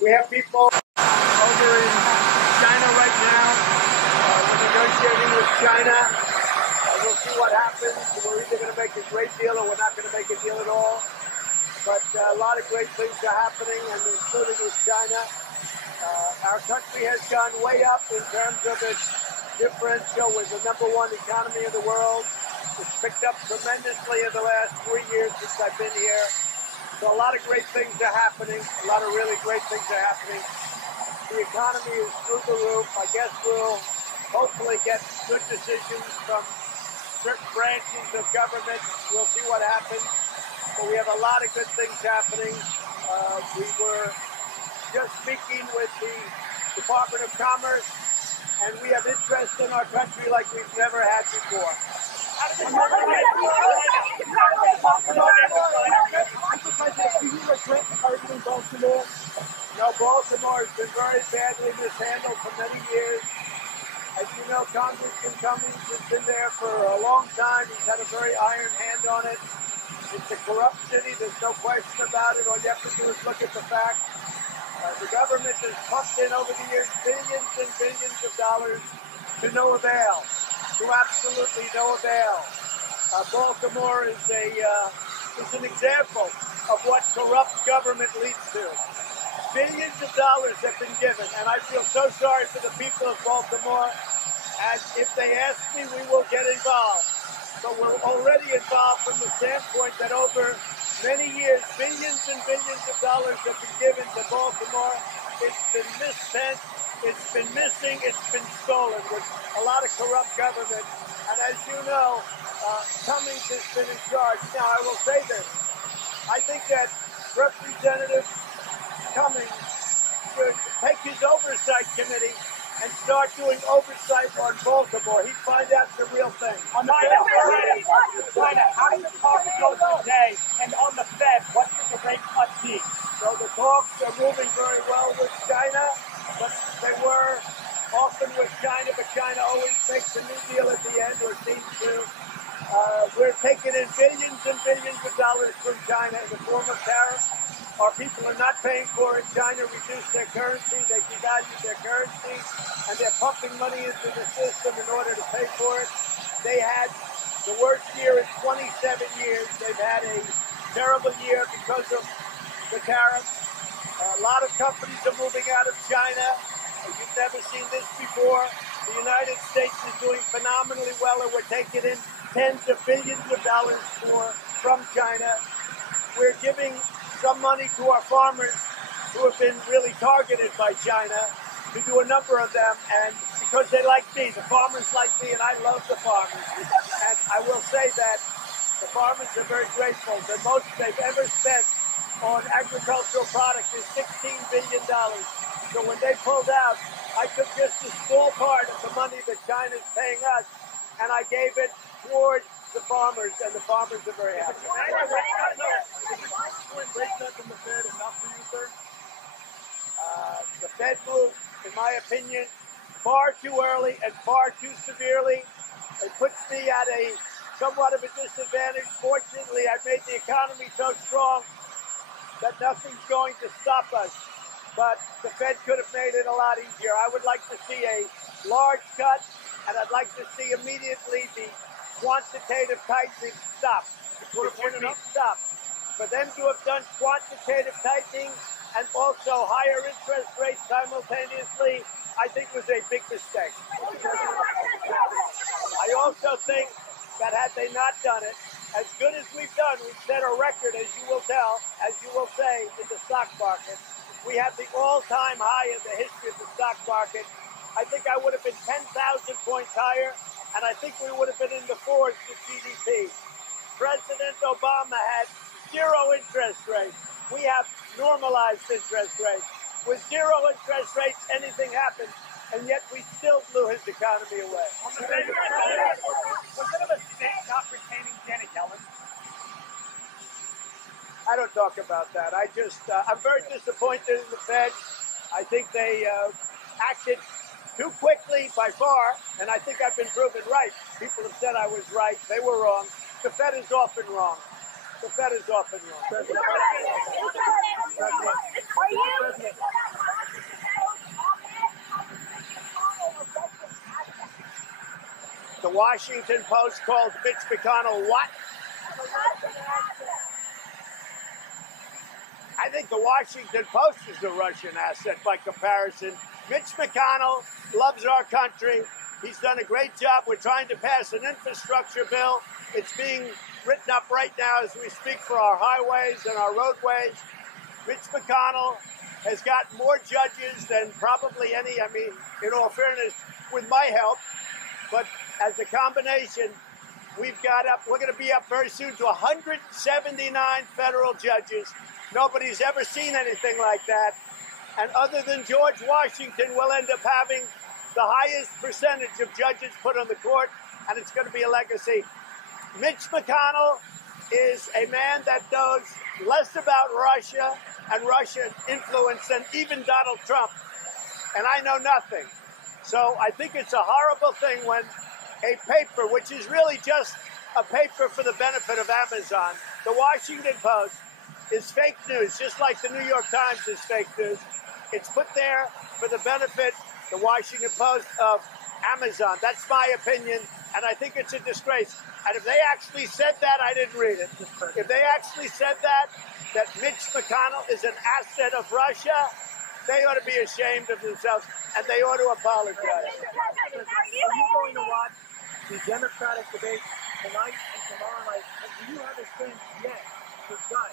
We have people over in China right now. We're negotiating with China. We'll see what happens. We're either going to make a great deal or we're not going to make a deal at all. But a lot of great things are happening, and including with China. Our country has gone way up in terms of its differential. We're the #1 economy in the world. It's picked up tremendously in the last 3 years since I've been here. So a lot of great things are happening. A lot of really great things are happening. The economy is through the roof. I guess we'll hopefully get good decisions from certain branches of government. We'll see what happens. But we have a lot of good things happening. We were just speaking with the Department of Commerce, and we have interest in our country like we've never had before. No, Baltimore has been very badly mishandled for many years. As you know, Congressman Cummings has been there for a long time. He's had a very iron hand on it. It's a corrupt city. There's no question about it. All you have to do is look at the facts. The government has pumped in over the years billions and billions of dollars to no avail, to absolutely no avail. Baltimore is an example of what corrupt government leads to. Billions of dollars have been given, and I feel so sorry for the people of Baltimore. And if they ask me, we will get involved. But we're already involved from the standpoint that over many years, billions and billions of dollars have been given to Baltimore. It's been misspent, it's been missing, it's been stolen with a lot of corrupt government. And as you know, Cummings has been in charge. Now, I will say this. I think that Representative Cummings should take his oversight committee and start doing oversight on Baltimore. He'd find out the real thing. On the China, how did the talks go today? And on the Fed, what should the rate cut be? So the talks are moving very well with China, but they were often with China, but China always makes a new deal at the end, or seems to. We're taking in billions and billions of dollars from China in the form of tariffs. Our people are not paying for it. China reduced their currency, they devalued their currency, and they're pumping money into the system in order to pay for it. They had the worst year in 27 years. They've had a terrible year because of the tariffs. A lot of companies are moving out of China. You've never seen this before. The United States is doing phenomenally well, and we're taking in tens of billions of dollars from China. We're giving some money to our farmers who have been really targeted by China, to do a number of them, and because they like me, the farmers like me, and I love the farmers. And I will say that the farmers are very grateful. The most they've ever spent on agricultural products is $16 billion. So when they pulled out, I took just a small part of the money that China's paying us, and I gave it towards the farmers, and the farmers are very happy. The Fed moved, in my opinion, far too early and far too severely. It puts me at a somewhat of a disadvantage. Fortunately, I made the economy so strong that nothing's going to stop us. But the Fed could have made it a lot easier. I would like to see a large cut, and I'd like to see immediately the quantitative tightening stop. Stop. For them to have done quantitative tightening and also higher interest rates simultaneously, I think was a big mistake. I also think that had they not done it, as good as we've done, we've set a record, as you will tell, as you will say, in the stock market. We have the all-time high in the history of the stock market. I think I would have been 10,000 points higher, and I think we would have been in the fours with GDP. President Obama had 0 interest rates. We have normalized interest rates. With 0 interest rates, anything happens, and yet we still blew his economy away. Was it a mistake not retaining Janet Yellen? I don't talk about that. I'm very disappointed in the Fed. I think they acted too quickly by far, and I think I've been proven right. People have said I was right. They were wrong. The Fed is often wrong. The Fed is off and wrong. President, The Washington Post called Mitch McConnell what? I think the Washington Post is a Russian asset by comparison. Mitch McConnell loves our country. He's done a great job. We're trying to pass an infrastructure bill. It's being written up right now as we speak for our highways and our roadways. Mitch McConnell has got more judges than probably any, I mean, in all fairness, with my help. But as a combination, we're going to be up very soon to 179 federal judges. Nobody's ever seen anything like that. And other than George Washington, we'll end up having the highest percentage of judges put on the court, and it's going to be a legacy. Mitch McConnell is a man that knows less about Russia and Russian influence than even Donald Trump. And I know nothing. So I think it's a horrible thing when a paper, which is really just a paper for the benefit of Amazon, the Washington Post, is fake news, just like the New York Times is fake news. It's put there for the benefit, the Washington Post, of Amazon. That's my opinion, and I think it's a disgrace. And if they actually said that, I didn't read it. If they actually said that Mitch McConnell is an asset of Russia, they ought to be ashamed of themselves, and they ought to apologize. are you going to watch the Democratic debate tonight and tomorrow night? And do you have a sense yet, for gut,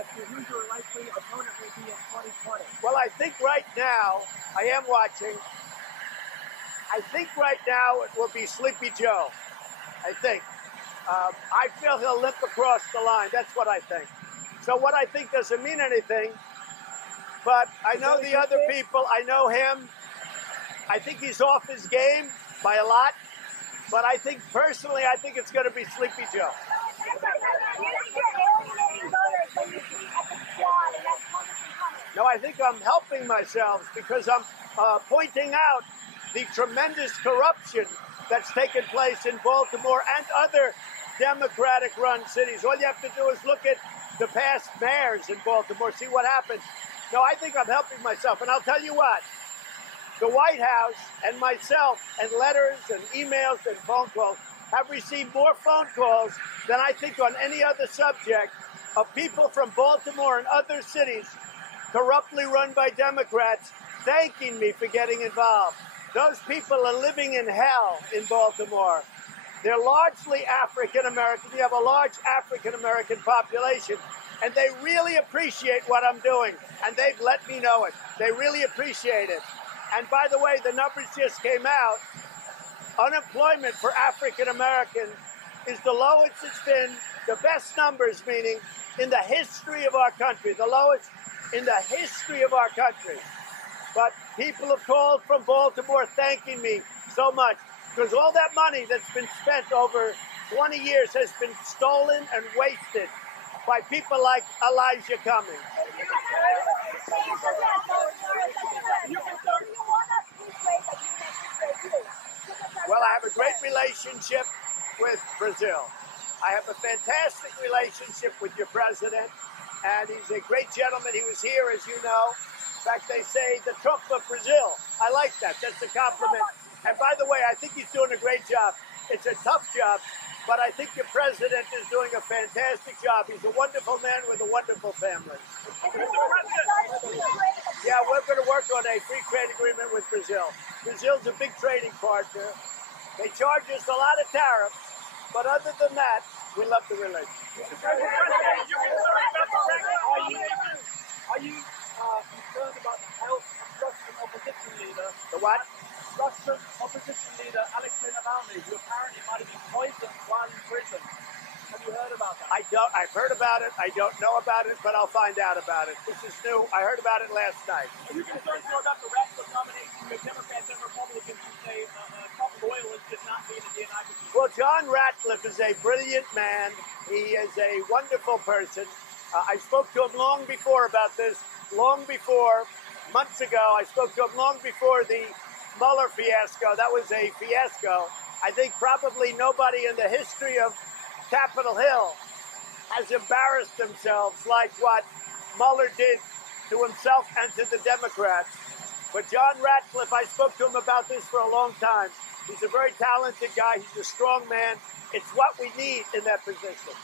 as to who your likely opponent will be in 2020? Well, I think right now, I am watching. I think right now it will be Sleepy Joe. I think. I feel he'll limp across the line. That's what I think. So what I think doesn't mean anything. But I know the other people. I know him. I think he's off his game by a lot. But I think, personally, I think it's going to be Sleepy Joe. No, I think I'm helping myself because I'm pointing out the tremendous corruption that's taken place in Baltimore and other Democratic-run cities. All you have to do is look at the past mayors in Baltimore, see what happens. No, I think I'm helping myself. And I'll tell you what, the White House and myself and letters and emails and phone calls have received more phone calls than I think on any other subject of people from Baltimore and other cities corruptly run by Democrats thanking me for getting involved. Those people are living in hell in Baltimore. They're largely African-American. We have a large African-American population, and they really appreciate what I'm doing, and they've let me know it. They really appreciate it. And by the way, the numbers just came out. Unemployment for African-Americans is the lowest it's been, the best numbers, meaning in the history of our country, the lowest in the history of our country. But people have called from Baltimore thanking me so much because all that money that's been spent over 20 years has been stolen and wasted by people like Elijah Cummings. Well, I have a great relationship with Brazil. I have a fantastic relationship with your president, and he's a great gentleman. He was here, as you know. In fact, they say the Trump of Brazil. I like that. That's a compliment. And by the way, I think he's doing a great job. It's a tough job, but I think your president is doing a fantastic job. He's a wonderful man with a wonderful family. Yeah, we're going to work on a free trade agreement with Brazil. Brazil's a big trading partner. They charge us a lot of tariffs, but other than that, we love the relationship. Are you concerned about the health of Russian opposition leader? The what? Russian opposition leader Alexei Navalny, who apparently might have been poisoned while in prison. Have you heard about that? I've heard about it. I don't know about it, but I'll find out about it. This is new. I heard about it last night. Are you concerned about the rest of the nomination with Democrats and Republicans who say crop of oil is just not being in the United States? Well, John Ratcliffe is a brilliant man. He is a wonderful person. I spoke to him long before about this, long before, months ago. I spoke to him long before the Mueller fiasco. That was a fiasco. I think probably nobody in the history of Capitol Hill has embarrassed themselves like what Mueller did to himself and to the Democrats. But John Ratcliffe, I spoke to him about this for a long time. He's a very talented guy. He's a strong man. It's what we need in that position.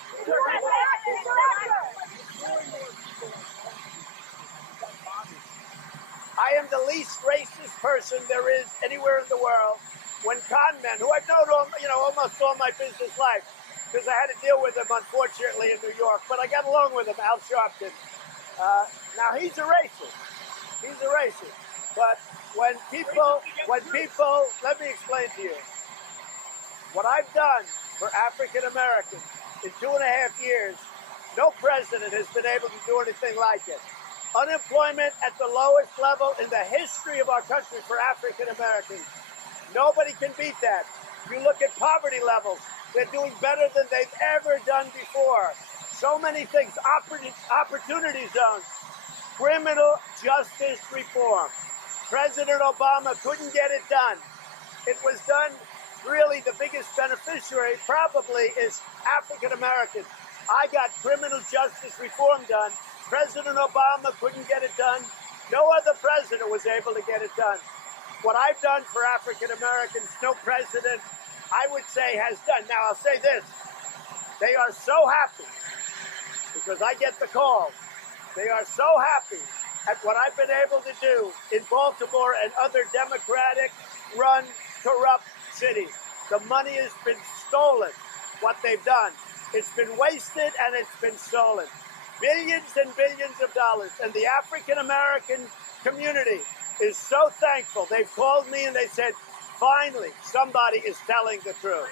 I am the least racist person there is anywhere in the world. When con men, who I've known almost all my business life, because I had to deal with them, unfortunately, in New York, but I got along with him, Al Sharpton. Now, he's a racist. He's a racist. But when people, let me explain to you. What I've done for African Americans in 2.5 years, no president has been able to do anything like it. Unemployment at the lowest level in the history of our country for African Americans. Nobody can beat that. You look at poverty levels, they're doing better than they've ever done before. So many things, opportunity zones, criminal justice reform. President Obama couldn't get it done. It was done, really the biggest beneficiary probably is African Americans. I got criminal justice reform done. President Obama couldn't get it done. No other president was able to get it done. What I've done for African Americans, no president, I would say, has done. Now, I'll say this. They are so happy, because I get the calls. They are so happy at what I've been able to do in Baltimore and other Democratic-run, corrupt cities. The money has been stolen, what they've done. It's been wasted and it's been stolen. Billions and billions of dollars. And the African-American community is so thankful. They've called me and they said, finally, somebody is telling the truth.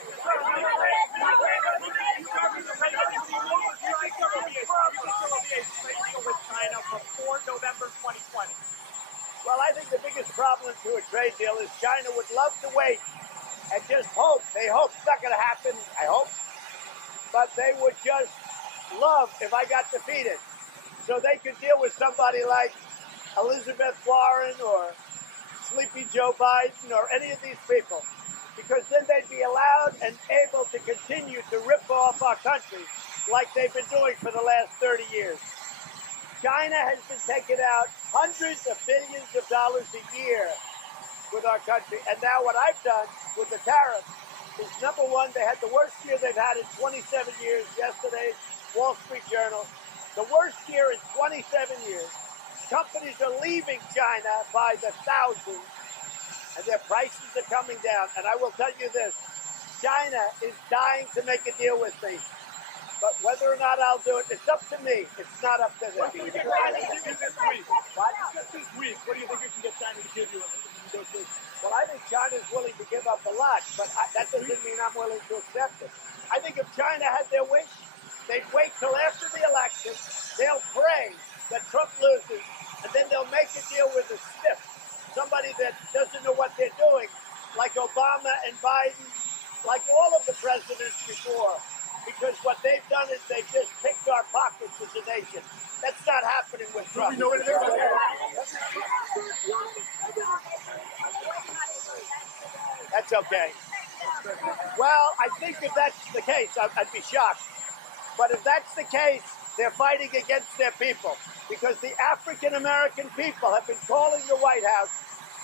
Well, I think the biggest problem to a trade deal is China would love to wait and just hope. They hope. It's not going to happen, I hope. But they would just love if I got defeated. So they could deal with somebody like Elizabeth Warren or Sleepy Joe Biden or any of these people. Because then they'd be allowed and able to continue to rip off our country like they've been doing for the last 30 years. China has been taking out hundreds of billions of dollars a year with our country. And now what I've done with the tariffs is, number one, they had the worst year they've had in 27 years. Yesterday, Wall Street Journal, the worst year in 27 years. Companies are leaving China by the thousands, and their prices are coming down. And I will tell you this, China is dying to make a deal with me. But whether or not I'll do it, it's up to me. It's not up to them. What do you think China can give you this week? What? Just this week, what do you think you can get China to give you in the negotiation? Well, I think China's willing to give up a lot, but that doesn't mean I'm willing to accept it. I think if China had their wish, they'd wait till after the election, they'll pray that Trump loses, and then they'll make a deal with a stiff, somebody that doesn't know what they're doing, like Obama and Biden, like all of the presidents before. Because what they've done is they've just picked our pockets as a nation. That's not happening with Trump. Do we know anything about that? That's okay. Well, I think if that's the case, I'd be shocked. But if that's the case, they're fighting against their people. Because the African-American people have been calling the White House.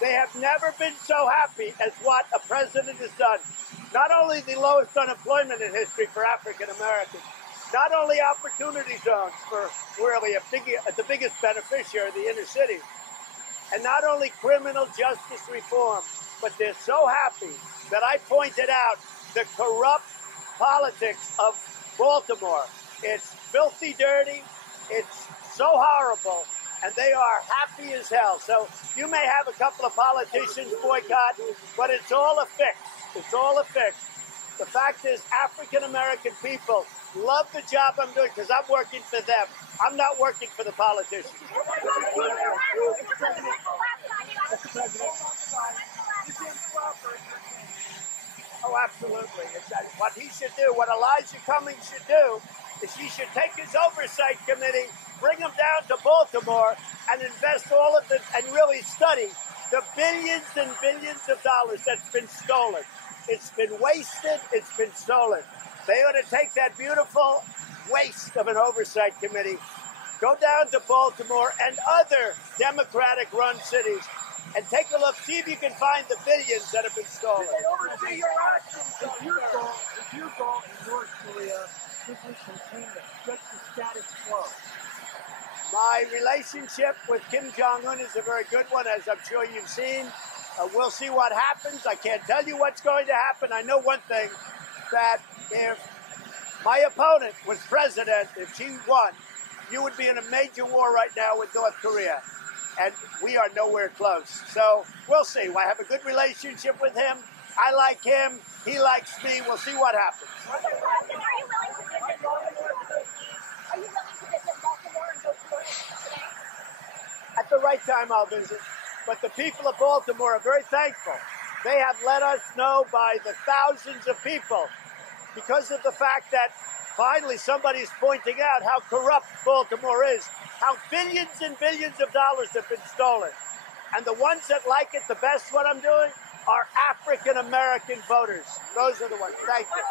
They have never been so happy as what a president has done. Not only the lowest unemployment in history for African Americans, not only opportunity zones for really the biggest beneficiary, the inner city, and not only criminal justice reform, but they're so happy that I pointed out the corrupt politics of Baltimore. It's filthy dirty, it's so horrible, and they are happy as hell. So you may have a couple of politicians boycott, but it's all a fix. It's all a fix. The fact is, African-American people love the job I'm doing because I'm working for them. I'm not working for the politicians. Oh, absolutely. What he should do, what Elijah Cummings should do, is he should take his oversight committee, bring them down to Baltimore, and invest all of it and really study the billions and billions of dollars that's been stolen. It's been wasted. It's been stolen. They ought to take that beautiful waste of an oversight committee. Go down to Baltimore and other Democratic-run cities and take a look. See if you can find the billions that have been stolen. They oversee your actions. Is your goal in North Korea simply containment, just the status quo? My relationship with Kim Jong-un is a very good one, as I'm sure you've seen. We'll see what happens. I can't tell you what's going to happen. I know one thing, that if my opponent was president, if she won, you would be in a major war right now with North Korea. And we are nowhere close. So we'll see. I have a good relationship with him. I like him. He likes me. We'll see what happens. Mr. President, are you willing to visit Baltimore and go through it today? At the right time, I'll visit. But the people of Baltimore are very thankful. They have let us know by the thousands of people, because of the fact that finally somebody's pointing out how corrupt Baltimore is, how billions and billions of dollars have been stolen. And the ones that like it the best, what I'm doing, are African-American voters. Those are the ones. Thank you.